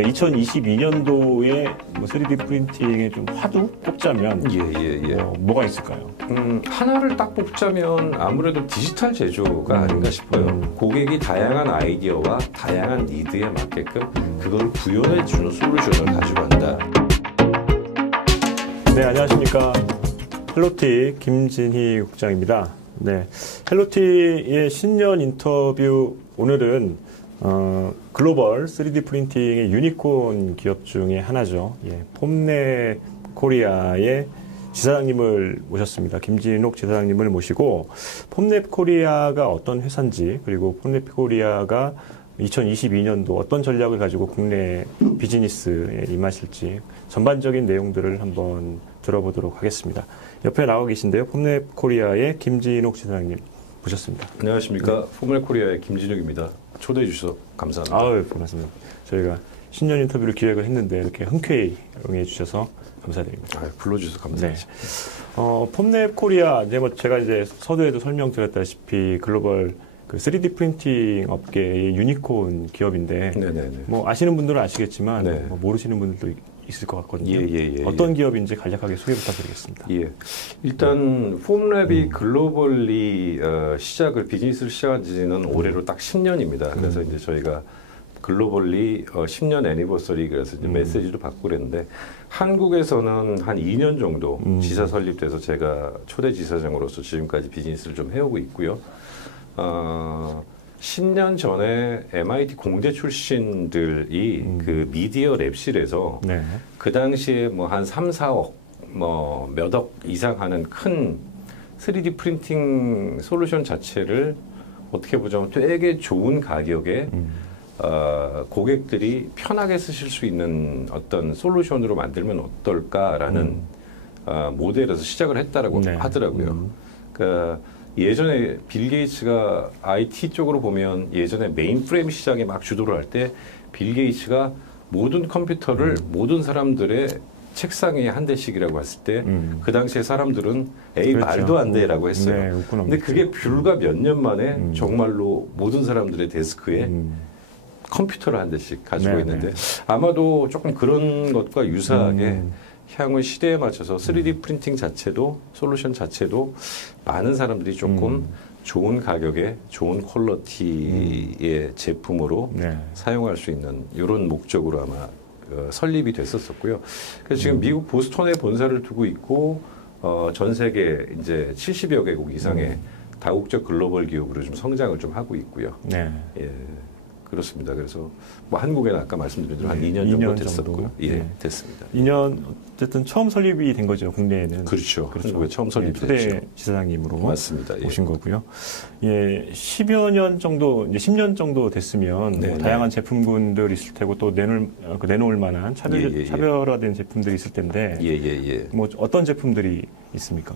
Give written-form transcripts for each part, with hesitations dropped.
2022년도에 3D 프린팅의 좀 화두 꼽자면 뭐가 있을까요? 하나를 딱 뽑자면 아무래도 디지털 제조가 아닌가 싶어요. 고객이 다양한 아이디어와 다양한 니드에 맞게끔 그걸 구현해 주는 솔루션을 가지고 간다. 네, 안녕하십니까. 헬로티 김진희 국장입니다. 네, 헬로티의 신년 인터뷰 오늘은 글로벌 3D 프린팅의 유니콘 기업 중에 하나죠. 폼랩 코리아의 지사장님을 모셨습니다. 김진옥 지사장님을 모시고 폼랩 코리아가 어떤 회사인지, 그리고 폼랩 코리아가 2022년도 어떤 전략을 가지고 국내 비즈니스에 임하실지 전반적인 내용들을 한번 들어보도록 하겠습니다. 옆에 나와 계신데요. 폼랩 코리아의 김진옥 지사장님 모셨습니다. 안녕하십니까. 폼랩 코리아의 김진옥입니다. 초대해 주셔서 감사합니다. 아유, 고맙습니다. 저희가 신년 인터뷰를 기획을 했는데 이렇게 흔쾌히 응해 주셔서 감사드립니다. 불러주셔서 감사합니다. 네. 폼랩 코리아, 제가 이제 서두에도 설명드렸다시피 글로벌 3D 프린팅 업계의 유니콘 기업인데, 뭐 아시는 분들은 아시겠지만 뭐 모르시는 분들도 있을 것 같거든요. 어떤 기업인지 간략하게 소개 부탁드리겠습니다. 일단 폼랩이 글로벌리 비즈니스를 시작한 지는 올해로 딱 10년입니다. 그래서 이제 저희가 글로벌리 10년 애니버서리 그래서 이제 메시지도 받고 그랬는데, 한국에서는 한 2년 정도 지사 설립돼서 제가 초대 지사장으로서 지금까지 비즈니스를 좀 해오고 있고요. 10년 전에 MIT 공대 출신들이 그 미디어 랩실에서 그 당시에 뭐 한 3, 4억, 뭐 몇 억 이상 하는 큰 3D 프린팅 솔루션 자체를 어떻게 보자면 되게 좋은 가격에 고객들이 편하게 쓰실 수 있는 어떤 솔루션으로 만들면 어떨까라는 모델에서 시작을 했다라고 하더라고요. 그러니까 예전에 빌 게이츠가 IT 쪽으로 보면 예전에 메인프레임 시장에 막 주도를 할 때 빌 게이츠가 모든 컴퓨터를 모든 사람들의 책상에 한 대씩이라고 했을 때 그 당시에 사람들은 에이 말도 안 돼라고 했어요. 근데 그게 불과 몇 년 만에 정말로 모든 사람들의 데스크에 컴퓨터를 한 대씩 가지고 있는데, 아마도 조금 그런 것과 유사하게 향후 시대에 맞춰서 3D 프린팅 자체도, 솔루션 자체도 많은 사람들이 조금 좋은 가격에 좋은 퀄리티의 제품으로 사용할 수 있는 이런 목적으로 아마 설립이 됐었고요. 그래서 지금 미국 보스턴에 본사를 두고 있고, 전 세계 이제 70여 개국 이상의 다국적 글로벌 기업으로 좀 성장을 좀 하고 있고요. 그렇습니다. 그래서 뭐 한국에는 아까 말씀드린 대로 한 2년 정도 됐었고요. 됐습니다. 2년 어쨌든 처음 설립이 된 거죠, 국내에는. 그렇죠. 한국에 처음 설립됐죠. 초대 지사장님으로 맞습니다. 오신 거고요. 10여 년 정도, 이제 10년 정도 됐으면 뭐 다양한 제품군들이 있을 테고, 또 내놓을 만한 차별화된 제품들이 있을 텐데, 뭐 어떤 제품들이 있습니까?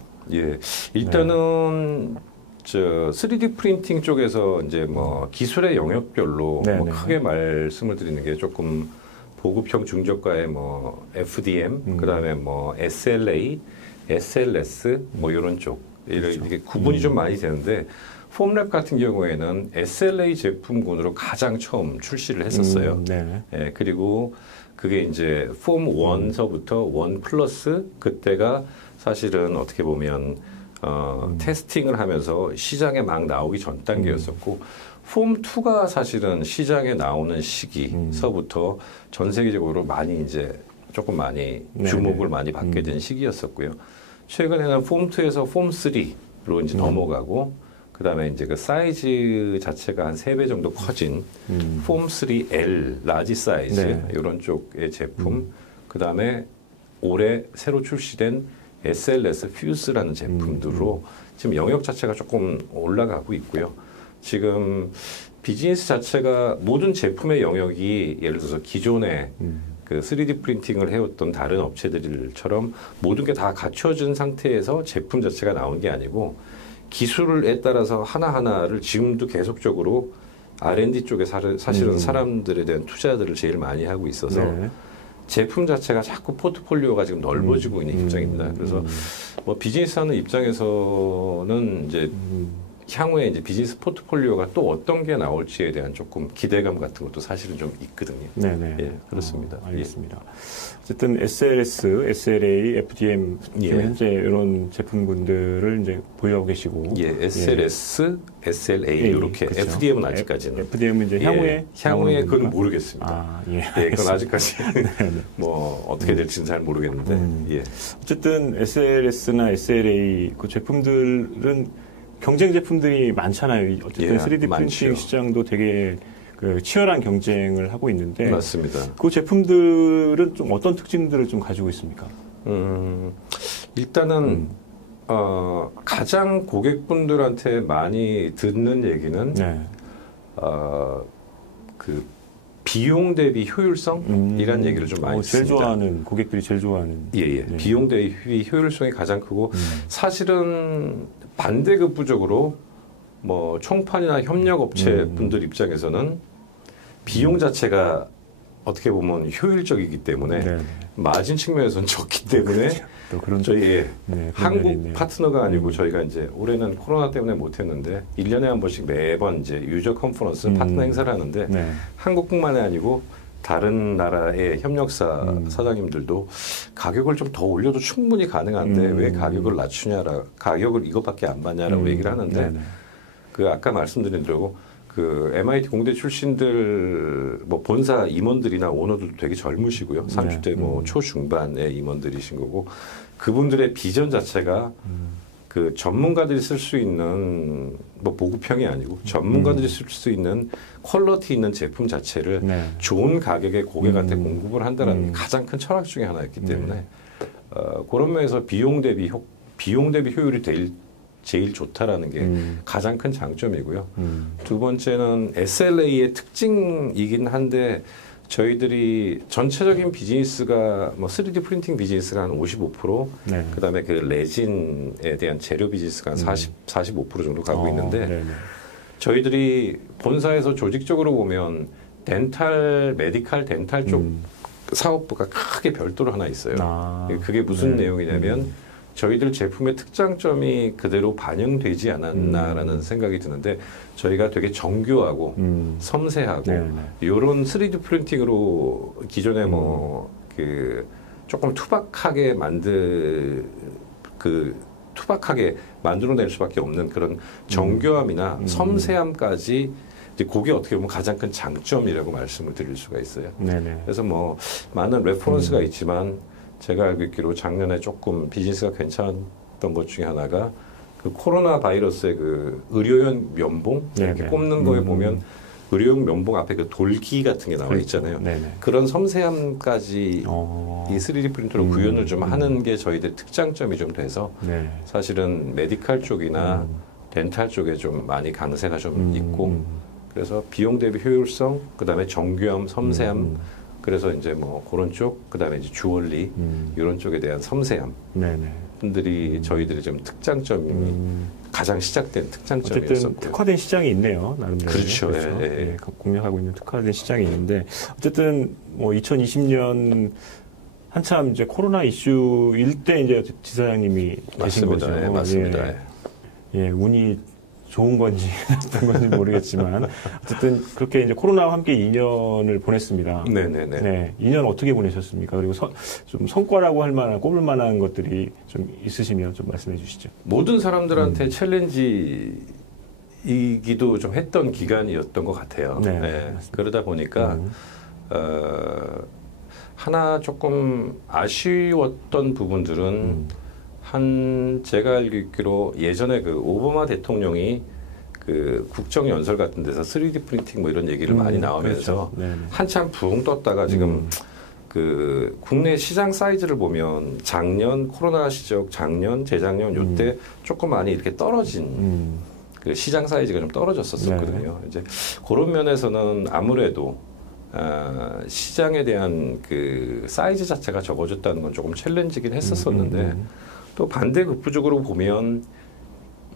일단은 3D 프린팅 쪽에서 이제 뭐 기술의 영역별로 뭐 크게 말씀을 드리는 게, 조금 보급형 중저가의 뭐 FDM, 그다음에 뭐 SLA, SLS 뭐 이런 쪽 이렇게 구분이 좀 많이 되는데, 폼랩 같은 경우에는 SLA 제품군으로 가장 처음 출시를 했었어요. 그리고 그게 이제 폼 1서부터 1 플러스, 그때가 사실은 어떻게 보면 테스팅을 하면서 시장에 막 나오기 전 단계였었고, 폼2가 사실은 시장에 나오는 시기서부터 전 세계적으로 많이 이제 조금 많이 주목을 많이 받게 된 시기였었고요. 최근에는 폼2에서 폼3로 이제 넘어가고, 그 다음에 이제 그 사이즈 자체가 한 3배 정도 커진 폼3L, 라지 사이즈, 이런 쪽의 제품, 그 다음에 올해 새로 출시된 SLS 퓨즈라는 제품들로 지금 영역 자체가 조금 올라가고 있고요. 지금 비즈니스 자체가 모든 제품의 영역이 예를 들어서 기존에 그 3D 프린팅을 해왔던 다른 업체들처럼 모든 게 다 갖춰진 상태에서 제품 자체가 나온 게 아니고, 기술에 따라서 하나하나를 지금도 계속적으로 R&D 쪽에 사실은 사람들에 대한 투자들을 제일 많이 하고 있어서 제품 자체가 자꾸 포트폴리오가 지금 넓어지고 있는 입장입니다. 그래서 뭐 비즈니스 하는 입장에서는 이제 향후에 이제 비즈니스 포트폴리오가 또 어떤 게 나올지에 대한 조금 기대감 같은 것도 사실은 좀 있거든요. 네네. 예, 그렇습니다. 알겠습니다. 예. 어쨌든 SLS, SLA, FDM 현재 이런 제품군들을 이제 보유하고 계시고. 예, SLS, SLA 이렇게 그렇죠. FDM은 아직까지는. FDM은 이제 향후에 그건 모르겠습니다. 아, 예. 그건 아직까지 뭐 어떻게 될지는 잘 모르겠는데. 예. 어쨌든 SLS나 SLA 그 제품들은 경쟁 제품들이 많잖아요. 어쨌든 3D 프린팅 시장도 되게 그 치열한 경쟁을 하고 있는데. 맞습니다. 그 제품들은 좀 어떤 특징들을 좀 가지고 있습니까? 일단은 가장 고객분들한테 많이 듣는 얘기는 그 비용 대비 효율성이란 얘기를 좀 많이 제일 듣습니다. 좋아하는 고객들이 제일 좋아하는. 예. 비용 대비 효율성이 가장 크고 사실은 반대급부적으로 뭐 총판이나 협력업체 분들 입장에서는 비용 자체가 어떻게 보면 효율적이기 때문에 마진 측면에서는 적기 때문에 또 그런 저희 한국 파트너가 아니고 저희가 이제 올해는 코로나 때문에 못했는데 1년에 한 번씩 매번 이제 유저 컨퍼런스 파트너 행사를 하는데 한국뿐만이 아니고 다른 나라의 협력사 사장님들도 가격을 좀 더 올려도 충분히 가능한데 왜 가격을 낮추냐라 가격을 이것밖에 안 받냐라고 얘기를 하는데 그 아까 말씀드린 대로 그 MIT 공대 출신들 뭐 본사 임원들이나 오너들도 되게 젊으시고요. 30대 뭐 초중반의 임원들이신 거고 그분들의 비전 자체가 그 전문가들이 쓸 수 있는 뭐 보급형이 아니고 전문가들이 쓸 수 있는 퀄리티 있는 제품 자체를 좋은 가격에 고객한테 공급을 한다는 가장 큰 철학 중에 하나였기 때문에 그런 면에서 비용 대비 효율이 제일 좋다라는 게 가장 큰 장점이고요. 두 번째는 SLA의 특징이긴 한데 저희들이 전체적인 비즈니스가 뭐 3D 프린팅 비즈니스가 한 55%, 그다음에 그 레진에 대한 재료 비즈니스가 한 45% 정도 가고 있는데 저희들이 본사에서 조직적으로 보면 메디칼, 덴탈 쪽 사업부가 크게 별도로 하나 있어요. 그게 무슨 내용이냐면 저희들 제품의 특장점이 그대로 반영되지 않았나라는 생각이 드는데 저희가 되게 정교하고 섬세하고 이런 3D 프린팅으로 기존에 뭐 그 조금 투박하게 만들어낼 수밖에 없는 그런 정교함이나 섬세함까지 이제 그게 어떻게 보면 가장 큰 장점이라고 말씀을 드릴 수가 있어요. 그래서 뭐 많은 레퍼런스가 있지만 제가 알고 있기로 작년에 조금 비즈니스가 괜찮았던 것 중에 하나가 그 코로나 바이러스의 그 의료용 면봉 이렇게 꼽는 거에 보면 의료용 면봉 앞에 그 돌기 같은 게 나와 있잖아요. 그런 섬세함까지 이 3D 프린터로 구현을 좀 하는 게 저희들 특장점이 좀 돼서 사실은 메디칼 쪽이나 덴탈 쪽에 좀 많이 강세가 좀 있고 그래서 비용 대비 효율성, 그다음에 정교함, 섬세함 그래서 이제 뭐 그런 쪽, 그다음에 이제 주얼리 이런 쪽에 대한 섬세함 분들이 저희들의 좀 특장점이 가장 시작된 특장점이었었고요. 어쨌든 특화된 시장이 있네요, 나름대로. 그렇죠. 공략하고 있는 특화된 시장이 있는데 어쨌든 뭐 2020년 한참 이제 코로나 이슈일 때 이제 지사장님이 되신 거죠. 맞습니다. 운이 좋은 건지 나쁜 건지 모르겠지만 어쨌든 그렇게 이제 코로나와 함께 2년을 보냈습니다. 2년 어떻게 보내셨습니까? 그리고 좀 성과라고 할 만한 꼽을 만한 것들이 좀 있으시면 좀 말씀해 주시죠. 모든 사람들한테 챌린지이기도 좀 했던 기간이었던 것 같아요. 그러다 보니까 하나 조금 아쉬웠던 부분들은 제가 알고 있기로 예전에 그 오바마 대통령이 그 국정연설 같은 데서 3D 프린팅 뭐 이런 얘기를 많이 나오면서 한참 부흥 떴다가 지금 그 국내 시장 사이즈를 보면 작년 코로나 시적 작년 재작년 요때 조금 많이 이렇게 떨어진 그 시장 사이즈가 좀 떨어졌었거든요. 이제 그런 면에서는 아무래도 시장에 대한 그 사이즈 자체가 적어졌다는 건 조금 챌린지긴 했었었는데 또 반대급부적으로 보면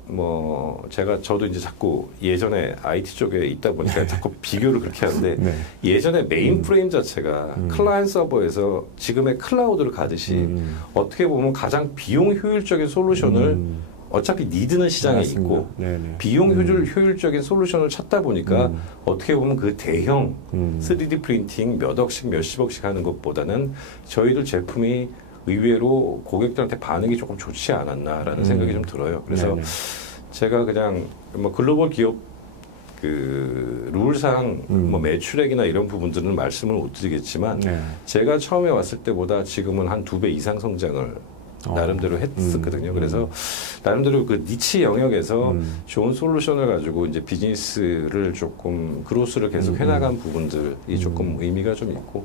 뭐 저도 이제 자꾸 예전에 IT 쪽에 있다 보니까 자꾸 비교를 그렇게 하는데 예전에 메인 프레임 자체가 클라이언트 서버에서 지금의 클라우드를 가듯이 어떻게 보면 가장 비용 효율적인 솔루션을 어차피 니드는 시장에 맞습니다. 있고 네네. 비용 효율적인 솔루션을 찾다 보니까 어떻게 보면 그 대형 3D 프린팅 몇 억씩 몇십억씩 하는 것보다는 저희들 제품이 의외로 고객들한테 반응이 조금 좋지 않았나라는 생각이 좀 들어요. 그래서 네네. 제가 그냥 뭐 글로벌 기업 그 룰상 뭐 매출액이나 이런 부분들은 말씀을 못 드리겠지만 네. 제가 처음에 왔을 때보다 지금은 한 2배 이상 성장을 나름대로 했었거든요. 그래서 나름대로 그 니치 영역에서 좋은 솔루션을 가지고 이제 비즈니스를 조금 그로스를 계속 해나간 부분들이 조금 의미가 좀 있고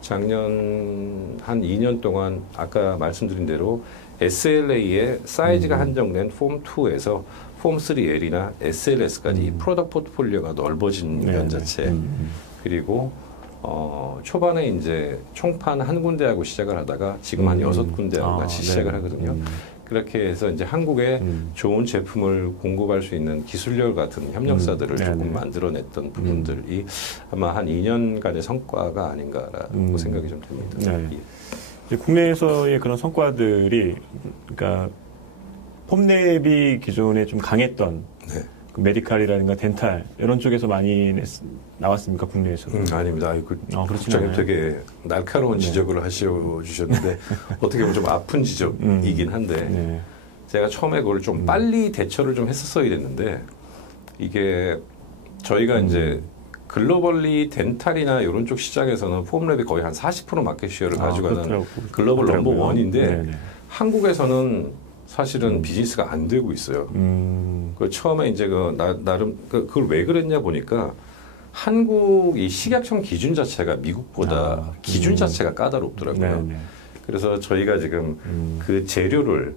작년 한 2년 동안 아까 말씀드린 대로 SLA의 사이즈가 한정된 폼 2에서 폼 3L이나 SLS까지 프로덕트 포트폴리오가 넓어진 면 자체 그리고 초반에 이제 총판 한 군데하고 시작을 하다가 지금 한 6군데하고 같이 시작을 하거든요. 그렇게 해서 이제 한국에 좋은 제품을 공급할 수 있는 기술력 같은 협력사들을 조금 만들어냈던 부분들이 아마 한 2년간의 성과가 아닌가라고 생각이 좀 듭니다. 네. 이제 국내에서의 그런 성과들이 그러니까 폼랩이 기존에 좀 강했던 네. 그 메디칼이라든가 덴탈 이런 쪽에서 많이 나왔습니까 국내에서? 아닙니다. 국장님 되게 날카로운 지적을 하셔주셨는데 어떻게 보면 좀 아픈 지적이긴 한데 제가 처음에 그걸 좀 빨리 대처를 좀 했었어야 됐는데 이게 저희가 이제 글로벌리 덴탈이나 이런 쪽 시장에서는 폼랩이 거의 한 40% 마켓 쉐어를 가져가는 글로벌 넘버 원인데 한국에서는 사실은 비즈니스가 안 되고 있어요. 그 처음에 이제 나름 그걸 왜 그랬냐 보니까 한국 이 식약청 기준 자체가 미국보다 기준 자체가 까다롭더라고요. 네네. 그래서 저희가 지금 그 재료를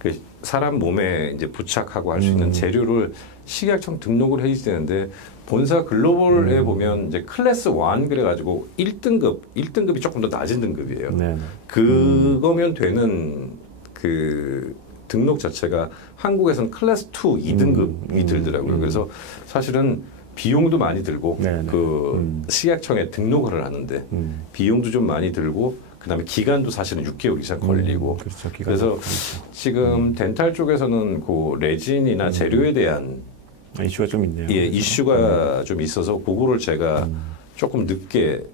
그 사람 몸에 이제 부착하고 할 수 있는 재료를 식약청 등록을 해야 되는데 본사 글로벌에 보면 이제 클래스 1 그래가지고 1등급이 조금 더 낮은 등급이에요. 그거면 되는 그 등록 자체가 한국에서는 클래스 2, 2등급이 들더라고요. 그래서 사실은 비용도 많이 들고 그 식약청에 등록을 하는데 비용도 좀 많이 들고 그다음에 기간도 사실은 6개월 이상 걸리고 그렇죠. 그래서 지금 덴탈 쪽에서는 그 레진이나 재료에 대한 이슈가 좀 있네요. 예, 이슈가 좀 있어서 그거를 제가 조금 늦게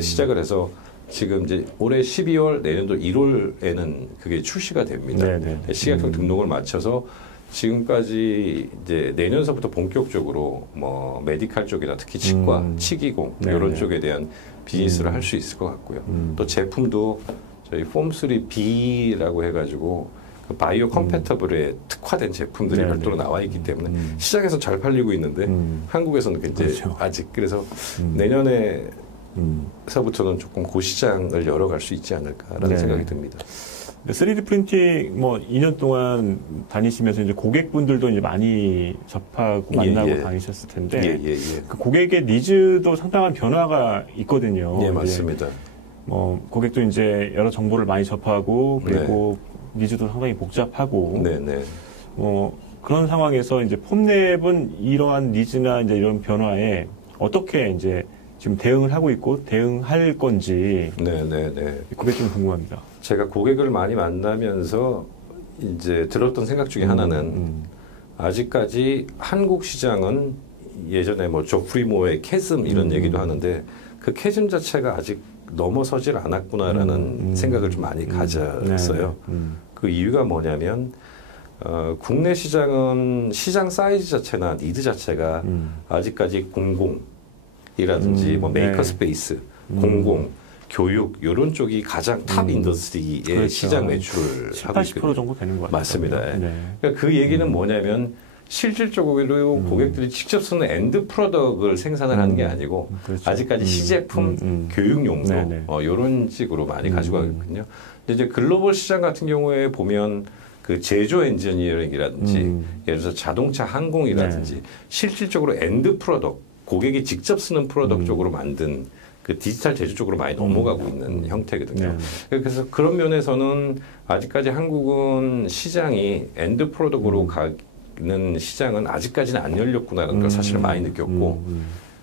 시작을 해서 지금 이제 올해 12월 내년도 1월에는 그게 출시가 됩니다. 식약청 등록을 마쳐서 지금까지 이제 내년서부터 본격적으로 뭐 메디칼 쪽이나 특히 치과, 치기공 이런 쪽에 대한 비즈니스를 할 수 있을 것 같고요. 또 제품도 저희 폼3B라고 해가지고 그 바이오 컴패터블에 특화된 제품들이 별도로 나와 있기 때문에 시장에서 잘 팔리고 있는데 한국에서는 이제 그렇죠. 아직 그래서 내년에 서부터는 조금 그 시장을 열어갈 수 있지 않을까라는 생각이 듭니다. 3D 프린팅 뭐 2년 동안 다니시면서 이제 고객분들도 이제 많이 접하고 만나고 다니셨을 텐데 그 고객의 니즈도 상당한 변화가 있거든요. 예, 맞습니다. 뭐 고객도 이제 여러 정보를 많이 접하고 그리고 니즈도 상당히 복잡하고 뭐 그런 상황에서 이제 폼랩은 이러한 니즈나 이제 이런 변화에 어떻게 이제 지금 대응을 하고 있고 대응할 건지 그게 좀 궁금합니다. 제가 고객을 많이 만나면서 이제 들었던 생각 중에 하나는 아직까지 한국 시장은 예전에 뭐 조프리모의 캐즘 이런 얘기도 하는데 그 캐즘 자체가 아직 넘어서질 않았구나라는 생각을 좀 많이 가졌어요. 그 이유가 뭐냐면 국내 시장은 시장 사이즈 자체나 니드 자체가 아직까지 공공이라든지 뭐 메이커 스페이스, 공공, 교육 이런 쪽이 가장 탑 인더스트리의 그렇죠. 시장 매출을 80% 정도 되는 것 같아요. 맞습니다. 그러니까 그 얘기는 뭐냐면 실질적으로 고객들이 직접 쓰는 엔드 프로덕트를 생산을 하는 게 아니고 아직까지 시제품, 교육용도 이런 식으로 많이 가지고 가거든요. 근데 이제 글로벌 시장 같은 경우에 보면 그 제조 엔지니어링이라든지 예를 들어서 자동차 항공이라든지 실질적으로 엔드 프로덕트, 고객이 직접 쓰는 프로덕트 쪽으로 만든 그 디지털 제조 쪽으로 많이 넘어가고 있는 형태거든요. 그래서 그런 면에서는 아직까지 한국은 시장이 엔드 프로덕트로 가는 시장은 아직까지는 안 열렸구나라는 걸 사실 많이 느꼈고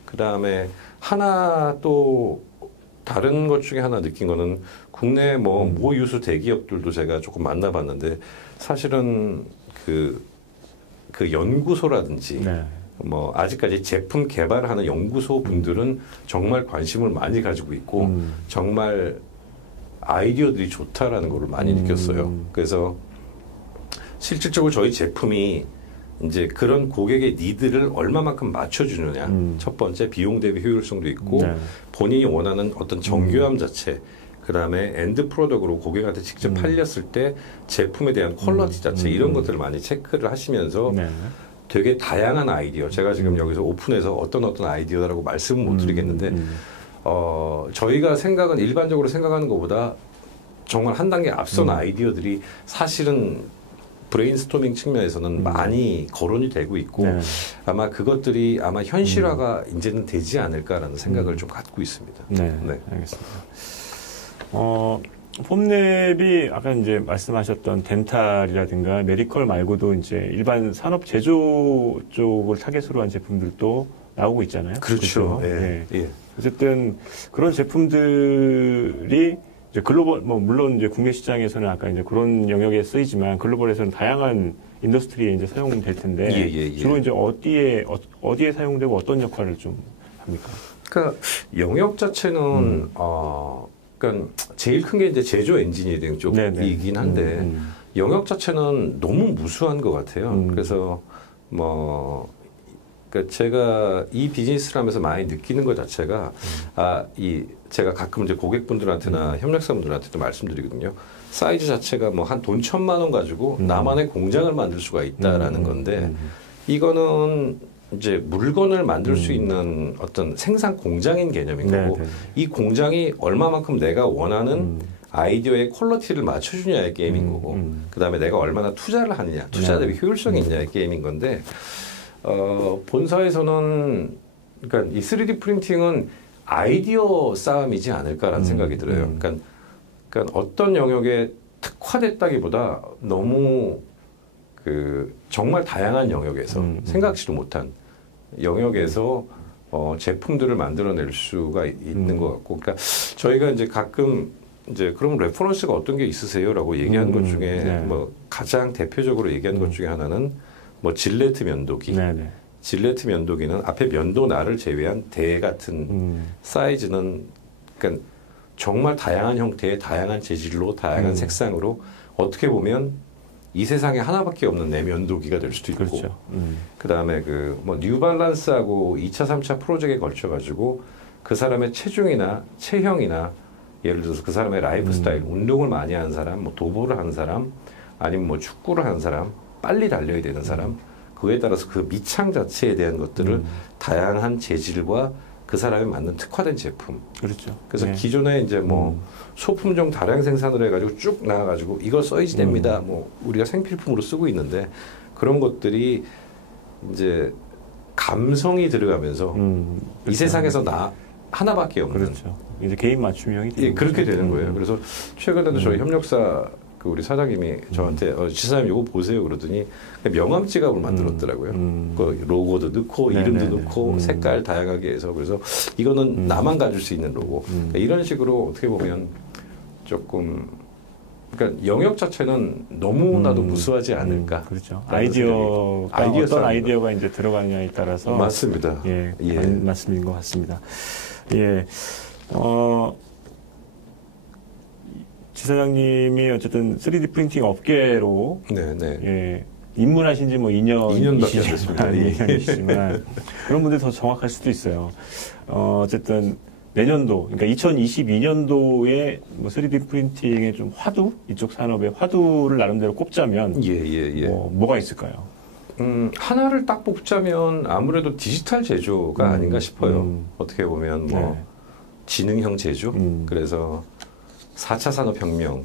그 다음에 하나 또 다른 것 중에 하나 느낀 거는 국내 모 유수 대기업들도 제가 조금 만나봤는데 사실은 그 연구소라든지 네. 뭐 아직까지 제품 개발하는 연구소 분들은 정말 관심을 많이 가지고 있고 정말 아이디어들이 좋다라는 걸 많이 느꼈어요. 그래서 실질적으로 저희 제품이 이제 그런 고객의 니드를 얼마만큼 맞춰주느냐. 첫 번째 비용 대비 효율성도 있고 네. 본인이 원하는 어떤 정교함 자체 그 다음에 엔드 프로덕트로 고객한테 직접 팔렸을 때 제품에 대한 퀄리티 자체 이런 것들을 많이 체크를 하시면서 네. 되게 다양한 아이디어 제가 지금 여기서 오픈해서 어떤 아이디어라고 말씀은 못 드리겠는데 저희가 일반적으로 생각하는 것보다 정말 한 단계 앞선 아이디어들이 사실은 브레인스토밍 측면에서는 많이 거론이 되고 있고 네. 아마 그것들이 아마 현실화가 이제는 되지 않을까라는 생각을 좀 갖고 있습니다. 네, 네. 알겠습니다. 폼랩이 아까 이제 말씀하셨던 덴탈이라든가 메디컬 말고도 이제 일반 산업 제조 쪽을 타겟으로 한 제품들도 나오고 있잖아요. 그렇죠. 그렇죠? 예. 예. 어쨌든 그런 제품들이 이제 글로벌, 물론 이제 국내 시장에서는 아까 이제 그런 영역에 쓰이지만 글로벌에서는 다양한 인더스트리에 이제 사용될 텐데 주로 이제 어디에 사용되고 어떤 역할을 좀 합니까? 그러니까 영역 자체는 그러니까 제일 큰 게 이제 제조 엔지니어링 쪽이긴 한데 영역 자체는 너무 무수한 것 같아요. 그래서 그러니까 제가 이 비즈니스를 하면서 많이 느끼는 것 자체가 제가 가끔 이제 고객분들한테나 협력사분들한테도 말씀드리거든요. 사이즈 자체가 한 돈 1,000만 원 가지고 나만의 공장을 만들 수가 있다라는 건데 이거는 이제 물건을 만들 수 있는 어떤 생산 공장인 개념인 거고 이 공장이 얼마만큼 내가 원하는 아이디어의 퀄리티를 맞춰주냐의 게임인 거고 그 다음에 내가 얼마나 투자를 하느냐 투자 대비 효율성이 있냐의 게임인 건데 본사에서는 그러니까 이 3D 프린팅은 아이디어 싸움이지 않을까라는 생각이 들어요. 그러니까 어떤 영역에 특화됐다기보다 너무 정말 다양한 영역에서 생각지도 못한 영역에서 제품들을 만들어낼 수가 있는 것 같고, 그러니까 저희가 이제 가끔 이제 그럼 레퍼런스가 어떤 게 있으세요라고 얘기하는 것 중에 가장 대표적으로 얘기하는 것 중에 하나는 질레트 면도기. 질레트 면도기는 앞에 면도 날을 제외한 대 같은 사이즈는 그러니까 정말 다양한 형태의 다양한 재질로 다양한 색상으로 어떻게 보면 이 세상에 하나밖에 없는 내 면도기가 될 수도 있고 그렇죠. 그다음에 뉴발란스하고 2차 3차 프로젝트에 걸쳐 가지고 그 사람의 체중이나 체형이나 예를 들어서 그 사람의 라이프 스타일 운동을 많이 하는 사람 도보를 하는 사람 아니면 축구를 하는 사람 빨리 달려야 되는 사람 그에 따라서 그 미창 자체에 대한 것들을 다양한 재질과 그 사람에 맞는 특화된 제품. 그렇죠. 그래서 기존에 이제 소품종 다량 생산을 해가지고 쭉 나와가지고 이거 써야지 됩니다. 우리가 생필품으로 쓰고 있는데 그런 것들이 이제 감성이 들어가면서 이 세상에서 하나밖에 없는. 그렇죠. 이제 개인 맞춤형이 되는 그렇게 되는 거예요. 그래서 최근에도 저희 협력사 우리 사장님이 저한테 지사님 이거 보세요 그러더니 명함 지갑을 만들었더라고요. 그 로고도 넣고 이름도 넣고 색깔 다양하게 해서 그래서 이거는 나만 가질 수 있는 로고. 그러니까 이런 식으로 어떻게 보면 조금 그러니까 영역 자체는 너무나도 무수하지 않을까. 그렇죠. 어떤 아이디어가 이제 들어가느냐에 따라서 맞습니다. 맞는 말씀인 것 같습니다. 예. 지사장님이 어쨌든 3D 프린팅 업계로 입문하신 지 2년이시지만 그런 분들이 더 정확할 수도 있어요. 어쨌든 내년도 그러니까 2022년도에 3D 프린팅의 좀 이쪽 산업의 화두를 나름대로 꼽자면 뭐가 있을까요? 하나를 딱 뽑자면 아무래도 디지털 제조가 아닌가 싶어요. 어떻게 보면 지능형 제조 그래서 4차 산업혁명,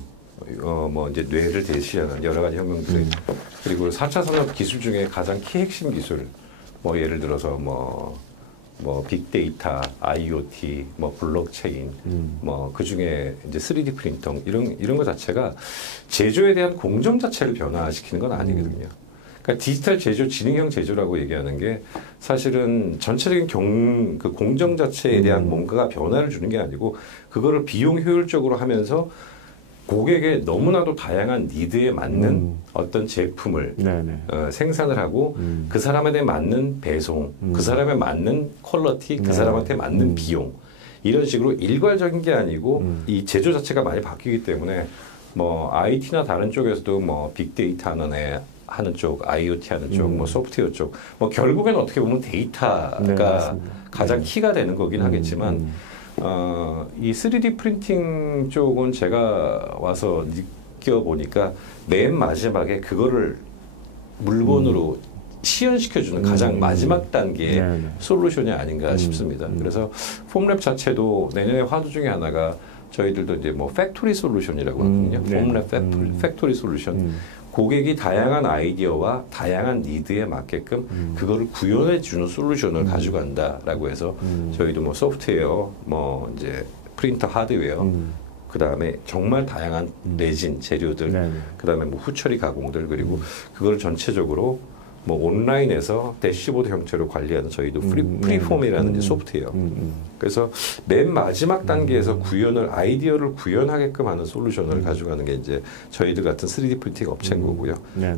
이제 뇌를 대시하는 여러 가지 혁명들이 그리고 4차 산업 기술 중에 가장 키 핵심 기술, 예를 들어서 빅데이터, IoT, 블록체인, 그 중에 이제 3D 프린터 이런 것 자체가 제조에 대한 공정 자체를 변화시키는 건 아니거든요. 그러니까 디지털 제조, 지능형 제조라고 얘기하는 게 사실은 전체적인 그 공정 자체에 대한 뭔가가 변화를 주는 게 아니고 그거를 비용 효율적으로 하면서 고객의 너무나도 다양한 니드에 맞는 어떤 제품을 생산을 하고 그 사람한테 맞는 배송, 그 사람에 맞는 퀄리티, 그 사람한테 맞는 비용 이런 식으로 일괄적인 게 아니고 이 제조 자체가 많이 바뀌기 때문에 뭐 IT나 다른 쪽에서도 뭐 빅데이터 하는 쪽, IoT 하는 쪽, 뭐 소프트웨어 쪽, 뭐 결국엔 어떻게 보면 데이터가 가장 키가 되는 거긴 하겠지만 이 3D 프린팅 쪽은 제가 와서 느껴보니까 맨 마지막에 그거를 물건으로 시연시켜주는 가장 마지막 단계의 솔루션이 아닌가 싶습니다. 그래서 폼랩 자체도 내년에 화두 중에 하나가 저희들도 이제 뭐 팩토리 솔루션이라고 하거든요. 폼랩 팩토리 솔루션. 고객이 다양한 아이디어와 다양한 니드에 맞게끔 그거를 구현해 주는 솔루션을 가져간다라고 해서 저희도 뭐 소프트웨어, 뭐 이제 프린터 하드웨어, 그 다음에 정말 다양한 레진 재료들, 그 다음에 뭐 후처리 가공들 그리고 그걸 전체적으로 뭐 온라인에서 대시보드 형태로 관리하는 저희도 프리폼이라는 이제 소프트웨어. 그래서 맨 마지막 단계에서 아이디어를 구현하게끔 하는 솔루션을 가져가는 게 이제 저희들 같은 3D 프린팅 업체인 거고요.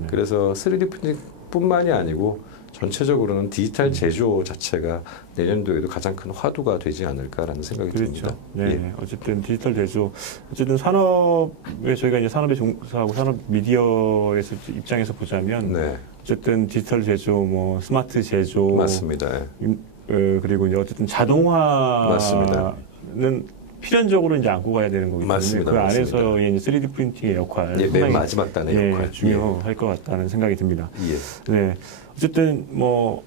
그래서 3D 프린팅뿐만이 아니고 전체적으로는 디지털 제조 자체가 내년도에도 가장 큰 화두가 되지 않을까라는 생각이 듭니다. 네, 예. 어쨌든 디지털 제조, 어쨌든 산업에 저희가 이제 산업에 종사하고 산업 미디어에서 입장에서 보자면 어쨌든 디지털 제조, 뭐 스마트 제조, 맞습니다. 그리고 이제 어쨌든 자동화는 맞습니다. 필연적으로 이제 안고 가야 되는 거기 때문에 맞습니다. 그 안에서의 3D 프린팅의 역할, 맨 마지막 단의 역할 중요할 것 같다는 생각이 듭니다. 예. 네, 어쨌든 뭐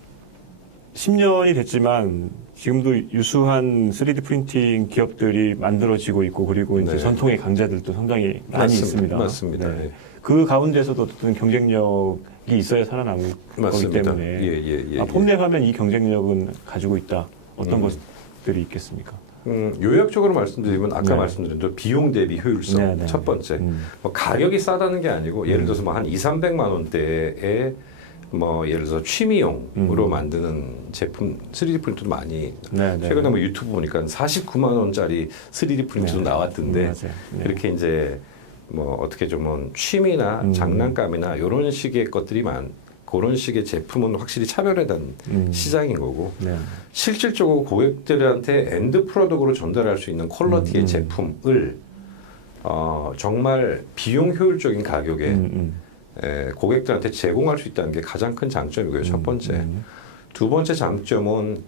10년이 됐지만 지금도 유수한 3D 프린팅 기업들이 만들어지고 있고 그리고 이제 전통의 강자들도 상당히 많이 있습니다. 맞습니다. 네. 그 가운데서도 어떤 경쟁력이 있어야 살아남을 거기 때문에 폼랩 하면 이 경쟁력은 가지고 있다. 어떤 것들이 있겠습니까? 요약적으로 말씀드리면 아까 말씀드린 대로 비용 대비 효율성 첫 번째. 뭐 가격이 싸다는 게 아니고 예를 들어서 뭐 한 200~300만 원대에 뭐 예를 들어서 취미용으로 만드는 제품 3D 프린터도 많이 최근에 뭐 유튜브 보니까 49만 원짜리 3D 프린터도 나왔던데 이렇게 이제 뭐 어떻게 좀 취미나 장난감이나 이런 식의 것들이 그런 식의 제품은 확실히 차별화된 시장인 거고 실질적으로 고객들한테 엔드 프로덕트로 전달할 수 있는 퀄리티의 제품을 정말 비용 효율적인 가격에 고객들한테 제공할 수 있다는 게 가장 큰 장점이고요. 첫 번째. 두 번째 장점은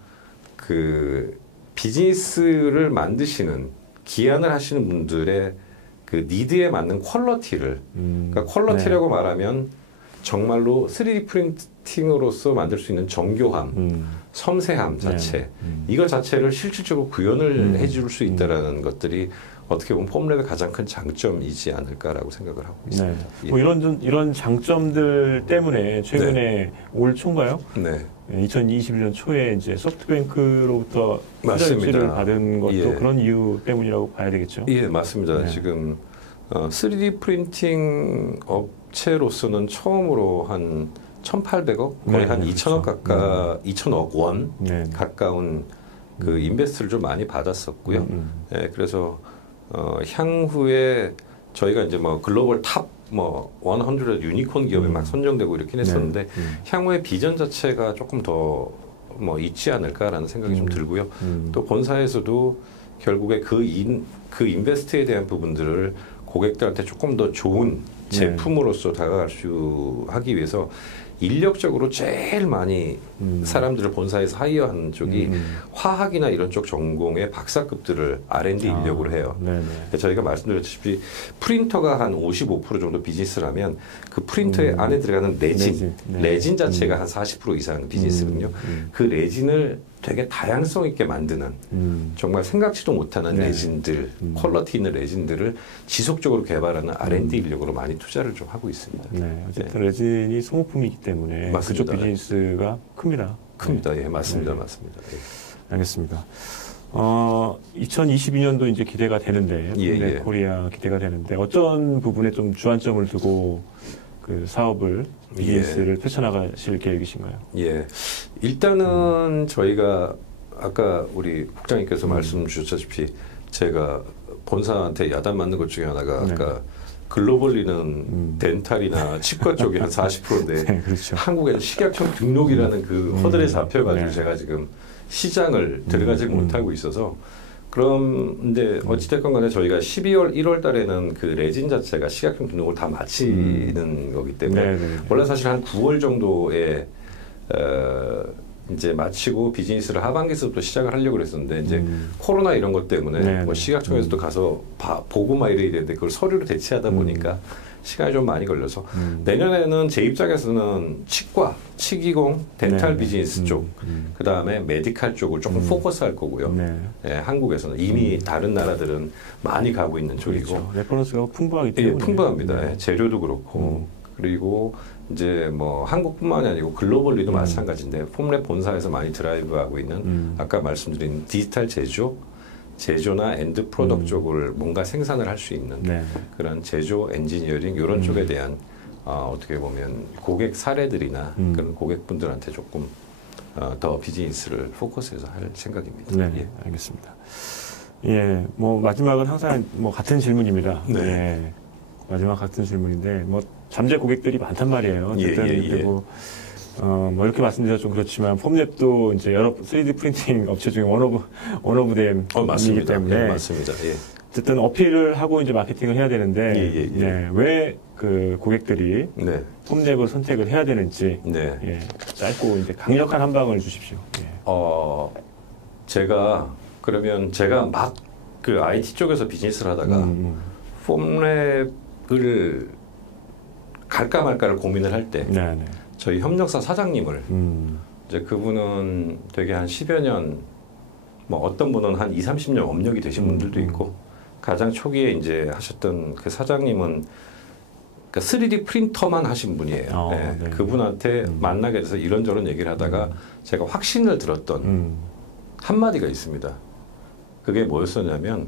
그 비즈니스를 만드시는 기한을 하시는 분들의 그 니드에 맞는 퀄리티를 그러니까 퀄리티라고 말하면 정말로 3D 프린팅으로서 만들 수 있는 정교함, 섬세함 자체 이거 자체를 실질적으로 구현을 해줄 수 있다라는 것들이 어떻게 보면 폼랩의 가장 큰 장점이지 않을까라고 생각을 하고 있습니다. 뭐 이런 장점들 때문에 최근에 올 초인가요? 2021년 초에 이제 소프트뱅크로부터 투자를 받은 것도 그런 이유 때문이라고 봐야 되겠죠? 예, 맞습니다. 지금 3D 프린팅 업체로서는 처음으로 한 1,800억, 거의 한 2천억 2천억 원 가까운 그 인베스트를 좀 많이 받았었고요. 그래서 향후에 저희가 이제 뭐 글로벌 탑 뭐 100 유니콘 기업에 막 선정되고 이렇게 했었는데 향후에 비전 자체가 조금 더 뭐 있지 않을까라는 생각이 좀 들고요. 또 본사에서도 결국에 그 인베스트에 대한 부분들을 고객들한테 조금 더 좋은 제품으로서 다가갈 수 하기 위해서 인력적으로 제일 많이 사람들을 본사에서 하이어하는 쪽이 화학이나 이런 쪽 전공의 박사급들을 R&D 인력으로 해요. 저희가 말씀드렸다시피 프린터가 한 55% 정도 비즈니스라면 그 프린터에 안에 들어가는 레진 자체가 한 40% 이상 비즈니스거든요. 그 레진을 되게 다양성 있게 만드는 정말 생각지도 못하는 레진들, 퀄리티 있는 레진들을 지속적으로 개발하는 R&D 인력으로 많이 투자를 좀 하고 있습니다. 어쨌든 레진이 소모품이기 때문에 맞습니다. 그쪽 비즈니스가 큽니다. 예, 맞습니다. 맞습니다. 알겠습니다. 2022년도 이제 기대가 되는데, 폼랩 코리아 기대가 되는데 어떤 부분에 좀 주안점을 두고 그 사업을 비즈니스를 펼쳐나가실 계획이신가요? 예, 일단은 저희가 아까 우리 국장님께서 말씀 주셨다시피 제가 본사한테 야단 맞는 것 중에 하나가 아까 글로벌리는 덴탈이나 치과 쪽이 한 40%인데 네, 그렇죠. 한국에는 식약청 등록이라는 그 허들에 잡혀가지고 제가 지금 시장을 들어가지 못하고 있어서 그런데 어찌됐건 간에 저희가 12월, 1월 달에는 그 레진 자체가 식약청 등록을 다 마치는 거기 때문에 원래 사실 한 9월 정도에 이제 마치고 비즈니스를 하반기에서부터 시작을 하려고 그랬었는데 이제 코로나 이런 것 때문에 뭐 식약청에서도 가서 보고 막 이래야 되는데 그걸 서류로 대체하다 보니까 시간이 좀 많이 걸려서 내년에는 제 입장에서는 치과, 치기공, 덴탈 비즈니스 쪽, 그 다음에 메디칼 쪽을 조금 포커스할 거고요. 예, 한국에서는 이미 다른 나라들은 많이 가고 있는 쪽이고 그렇죠. 레퍼런스가 풍부하기 때문에 예, 풍부합니다. 예, 재료도 그렇고 그리고 이제 뭐 한국뿐만이 아니고 글로벌리도 마찬가지인데 폼랩 본사에서 많이 드라이브하고 있는 아까 말씀드린 디지털 제조나 엔드 프로덕트 쪽을 뭔가 생산을 할 수 있는 그런 제조 엔지니어링 이런 쪽에 대한 어떻게 보면 고객 사례들이나 그런 고객분들한테 조금 더 비즈니스를 포커스해서 할 생각입니다. 네, 예. 알겠습니다. 예, 뭐 마지막은 항상 뭐 같은 질문입니다. 네. 예, 마지막 같은 질문인데 뭐 잠재 고객들이 많단 말이에요. 어쨌든 그리고 뭐 이렇게 말씀드려 좀 그렇지만 폼랩도 이제 여러 3D 프린팅 업체 중에 원 오브 댐이기 때문에 예, 맞습니다. 예. 어쨌든 어필을 하고 이제 마케팅을 해야 되는데 왜 그 고객들이 폼랩을 선택을 해야 되는지 예, 짧고 이제 강력한 한 방을 주십시오. 예. 제가 막 그 IT 쪽에서 비즈니스를 하다가 폼랩을 갈까 말까를 고민을 할 때 저희 협력사 사장님을 이제 그분은 되게 한 10여 년 뭐 어떤 분은 한 20, 30년 업력이 되신 분들도 있고 가장 초기에 이제 하셨던 그 사장님은 그러니까 3D 프린터만 하신 분이에요. 네. 그분한테 만나게 돼서 이런저런 얘기를 하다가 제가 확신을 들었던 한마디가 있습니다. 그게 뭐였었냐면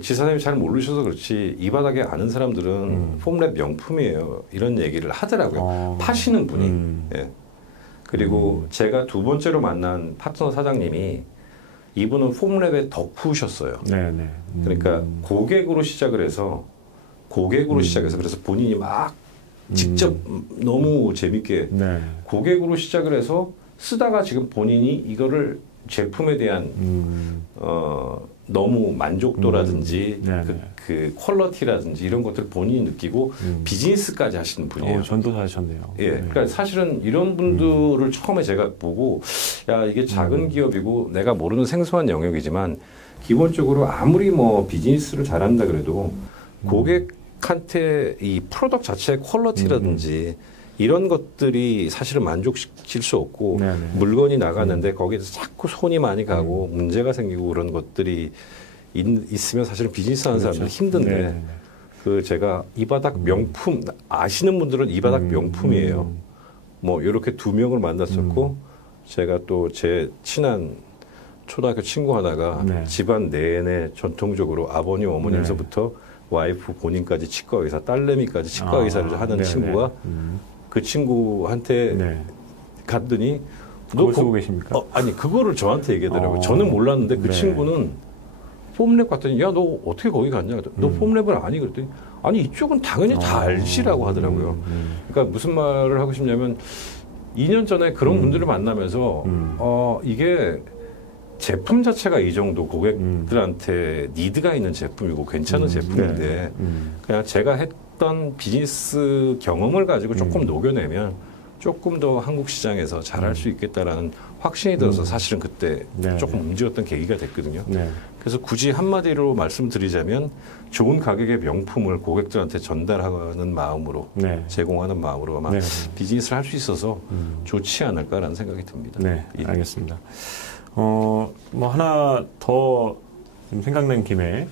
지사님이 잘 모르셔서 그렇지 이 바닥에 아는 사람들은 폼랩 명품이에요. 이런 얘기를 하더라고요. 파시는 분이. 예. 그리고 제가 두 번째로 만난 파트너 사장님이 이분은 폼랩의 덕후셨어요. 그러니까 고객으로 시작을 해서 그래서 본인이 막 직접 너무 재밌게 고객으로 시작을 해서 쓰다가 지금 본인이 이거를 제품에 대한 너무 만족도라든지 그 퀄리티라든지 이런 것들을 본인이 느끼고 비즈니스까지 하시는 분이에요. 전도사셨네요. 예, 그러니까 사실은 이런 분들을 처음에 제가 보고 야 이게 작은 기업이고 내가 모르는 생소한 영역이지만 기본적으로 아무리 뭐 비즈니스를 잘한다 그래도 고객한테 이 프로덕트 자체의 퀄리티라든지 이런 것들이 사실은 만족시킬 수 없고 물건이 나갔는데 거기에서 자꾸 손이 많이 가고 문제가 생기고 그런 것들이 있으면 사실은 비즈니스 하는 사람들은 힘든데 그 제가 이 바닥 명품 아시는 분들은 이 바닥 명품이에요. 뭐 이렇게 두 명을 만났었고 제가 또 제 친한 초등학교 친구 하나가 집안 내내 전통적으로 아버님 어머님서부터 와이프 본인까지 치과 의사 딸내미까지 치과 의사를 하는 친구가 그 친구한테 갔더니 그걸 쓰고 계십니까? 아니 그거를 저한테 얘기하더라고요. 저는 몰랐는데 그 친구는 폼랩 갔더니 야 너 어떻게 거기 갔냐? 너 폼랩을 아니? 그랬더니 아니 이쪽은 당연히 다 알지라고 하더라고요. 그러니까 무슨 말을 하고 싶냐면 2년 전에 그런 분들을 만나면서 이게 제품 자체가 이 정도 고객들한테 니드가 있는 제품이고 괜찮은 제품인데 그냥 제가 했던 비즈니스 경험을 가지고 조금 녹여내면 조금 더 한국 시장에서 잘할 수 있겠다라는 확신이 들어서 사실은 그때 조금 움직였던 계기가 됐거든요. 그래서 굳이 한마디로 말씀드리자면 좋은 가격의 명품을 고객들한테 전달하는 마음으로 제공하는 마음으로 아마 비즈니스를 할 수 있어서 좋지 않을까라는 생각이 듭니다. 네, 알겠습니다. 뭐 하나 더 생각난 김에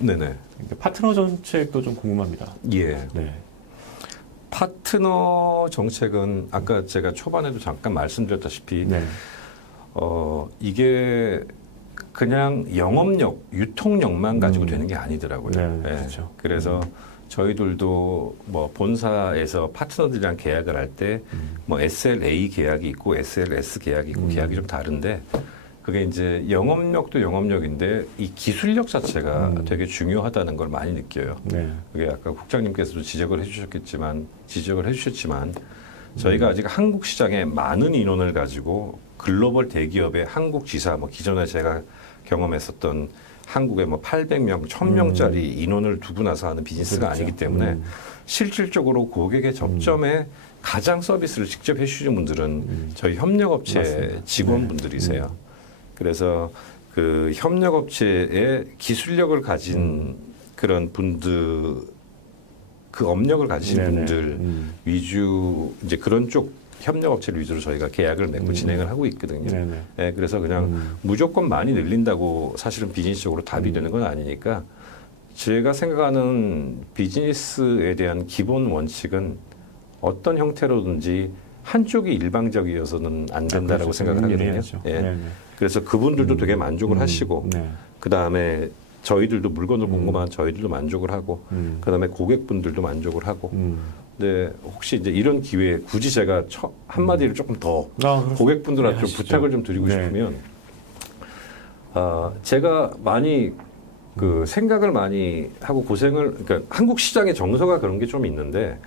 파트너 정책도 좀 궁금합니다. 예. 파트너 정책은 아까 제가 초반에도 잠깐 말씀드렸다시피 이게 그냥 영업력, 유통력만 가지고 되는 게 아니더라고요. 네, 그렇죠. 그래서 저희들도 뭐 본사에서 파트너들이랑 계약을 할 때 뭐 SLA 계약이 있고 SLS 계약이 있고 계약이 좀 다른데 그게 이제 영업력도 영업력인데 이 기술력 자체가 되게 중요하다는 걸 많이 느껴요. 네. 그게 아까 국장님께서도 지적을 해주셨지만 저희가 아직 한국 시장에 많은 인원을 가지고 글로벌 대기업의 한국 지사, 뭐 기존에 제가 경험했었던 한국에 뭐 800명, 1000명짜리 인원을 두고 나서 하는 비즈니스가 그렇죠. 아니기 때문에 실질적으로 고객의 접점에 가장 서비스를 직접 해주시는 분들은 저희 협력업체 맞습니다. 직원분들이세요. 그래서 그 협력업체의 기술력을 가진 그런 분들, 그 업력을 가지신 분들 위주, 이제 그런 쪽 협력업체를 위주로 저희가 계약을 맺고 진행을 하고 있거든요. 네, 그래서 그냥 무조건 많이 늘린다고 사실은 비즈니스적으로 답이 되는 건 아니니까 제가 생각하는 비즈니스에 대한 기본 원칙은 어떤 형태로든지 한쪽이 일방적이어서는 안 된다라고 생각을 하거든요. 예. 그래서 그분들도 되게 만족을 하시고 그 다음에 저희들도 물건을 공급한 저희들도 만족을 하고 그 다음에 고객분들도 만족을 하고 네, 혹시 이제 이런 기회에 굳이 제가 한마디를 조금 더 고객분들한테 좀 부탁을 좀 드리고 싶으면 제가 많이 그 생각을 많이 하고 고생을 그러니까 한국 시장의 정서가 그런 게 좀 있는데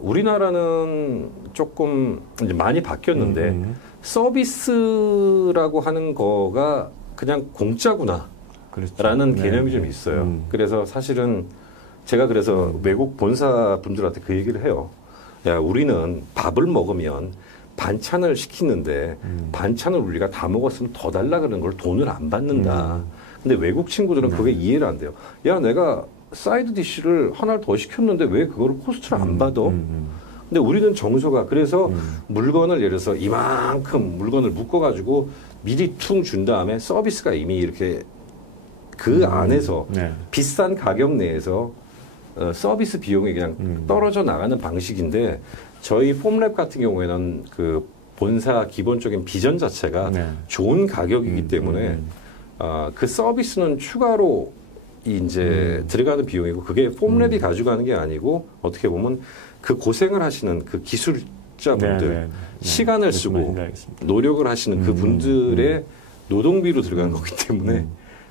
우리나라는 조금 이제 많이 바뀌었는데 서비스라고 하는 거가 그냥 공짜구나 라는 개념이 좀 있어요. 그래서 사실은 제가 그래서 외국 본사 분들한테 그 얘기를 해요. 야, 우리는 밥을 먹으면 반찬을 시키는데 반찬을 우리가 다 먹었으면 더 달라 그러는 걸 돈을 안 받는다. 근데 외국 친구들은 그게 이해를 안 돼요. 야, 내가 사이드 디쉬를 하나를 더 시켰는데 왜 그거를 코스트를 안 받아? 근데 우리는 정서가 그래서 물건을 예를 들어서 이만큼 물건을 묶어가지고 미리 퉁 준 다음에 서비스가 이미 이렇게 그 안에서 비싼 가격 내에서 서비스 비용이 그냥 떨어져 나가는 방식인데 저희 폼랩 같은 경우에는 그 본사 기본적인 비전 자체가 좋은 가격이기 때문에 그 서비스는 추가로 이제 들어가는 비용이고 그게 폼랩이 가져가는 게 아니고 어떻게 보면 그 고생을 하시는 그 기술자분들 시간을 쓰고 노력을 하시는 그 분들의 노동비로 들어가는 거기 때문에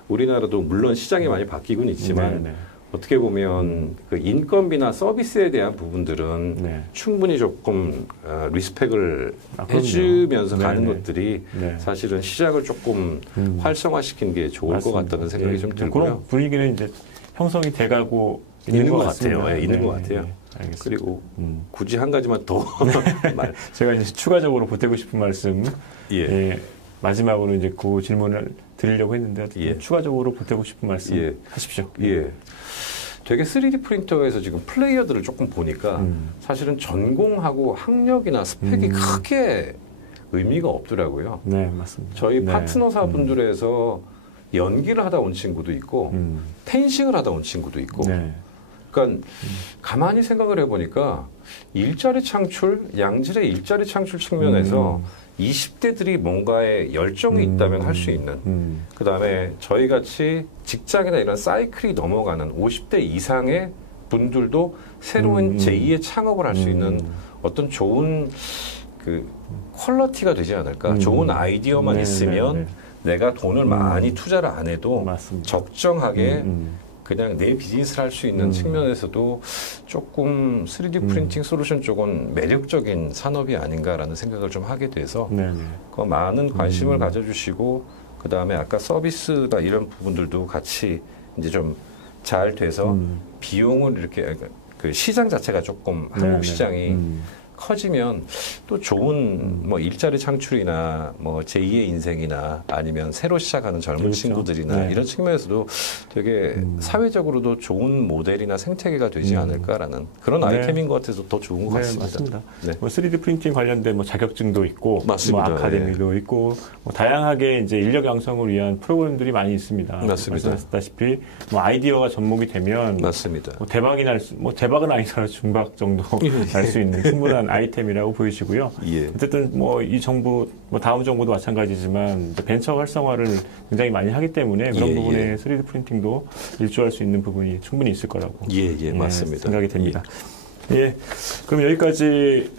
우리나라도 물론 시장이 많이 바뀌곤 있지만 어떻게 보면 그 인건비나 서비스에 대한 부분들은 충분히 조금 리스펙을 해주면서 가는 것들이 사실은 시장을 조금 활성화시키는 게 좋을 맞습니다. 것 같다는 생각이 좀 들고요. 그런 분위기는 이제 형성이 돼가고 있는 것 같아요. 있는 것 같아요. 알겠습니다. 그리고 굳이 한 가지만 더 제가 이제 추가적으로 보태고 싶은 말씀 마지막으로 이제 그 질문을 드리려고 했는데 추가적으로 보태고 싶은 말씀 하십시오. 되게 3D 프린터에서 지금 플레이어들을 조금 보니까 사실은 전공하고 학력이나 스펙이 크게 의미가 없더라고요. 네, 맞습니다. 저희 파트너사분들에서 연기를 하다 온 친구도 있고 펜싱을 하다 온 친구도 있고 그러니까 가만히 생각을 해보니까 일자리 창출, 양질의 일자리 창출 측면에서 20대들이 뭔가에 열정이 있다면 할 수 있는 그 다음에 저희같이 직장이나 이런 사이클이 넘어가는 50대 이상의 분들도 새로운 제2의 창업을 할 수 있는 어떤 좋은 그 퀄리티가 되지 않을까. 좋은 아이디어만 있으면 내가 돈을 많이 투자를 안 해도 맞습니다. 적정하게 그냥 내 비즈니스를 할 수 있는 측면에서도 조금 3D 프린팅 솔루션 쪽은 매력적인 산업이 아닌가라는 생각을 좀 하게 돼서 그 많은 관심을 가져주시고 그 다음에 아까 서비스나 이런 부분들도 같이 이제 좀 잘 돼서 비용을 이렇게 그 시장 자체가 조금 한국 시장이 커지면 또 좋은 뭐 일자리 창출이나 뭐 제2의 인생이나 아니면 새로 시작하는 젊은 그렇죠. 친구들이나 이런 측면에서도 되게 사회적으로도 좋은 모델이나 생태계가 되지 않을까라는 그런 아이템인 것 같아서 더 좋은 것 같습니다. 맞습니다. 뭐 3D 프린팅 관련된 뭐 자격증도 있고, 맞습니다. 뭐 아카데미도 있고, 뭐 다양하게 이제 인력 양성을 위한 프로그램들이 많이 있습니다. 맞습니다. 말씀하셨다시피 뭐 아이디어가 접목이 되면 맞습니다. 뭐 대박이 뭐 대박은 아니더라도 중박 정도 날 수 있는 충분한 그런 아이템이라고 보이시고요. 예. 어쨌든 뭐 이 정부, 뭐 다음 정부도 마찬가지지만 벤처 활성화를 굉장히 많이 하기 때문에 그런 부분에 3D 프린팅도 일조할 수 있는 부분이 충분히 있을 거라고 맞습니다. 생각이 됩니다. 예, 그럼 여기까지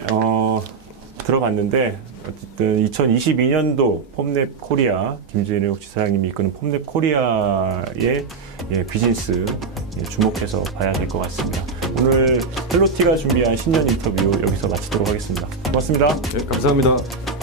들어봤는데 어쨌든 2022년도 폼랩 코리아 김진욱 지사장님이 이끄는 폼랩 코리아의 비즈니스 주목해서 봐야 될 것 같습니다. 오늘 헬로티가 준비한 신년 인터뷰 여기서 마치도록 하겠습니다. 고맙습니다. 네, 감사합니다.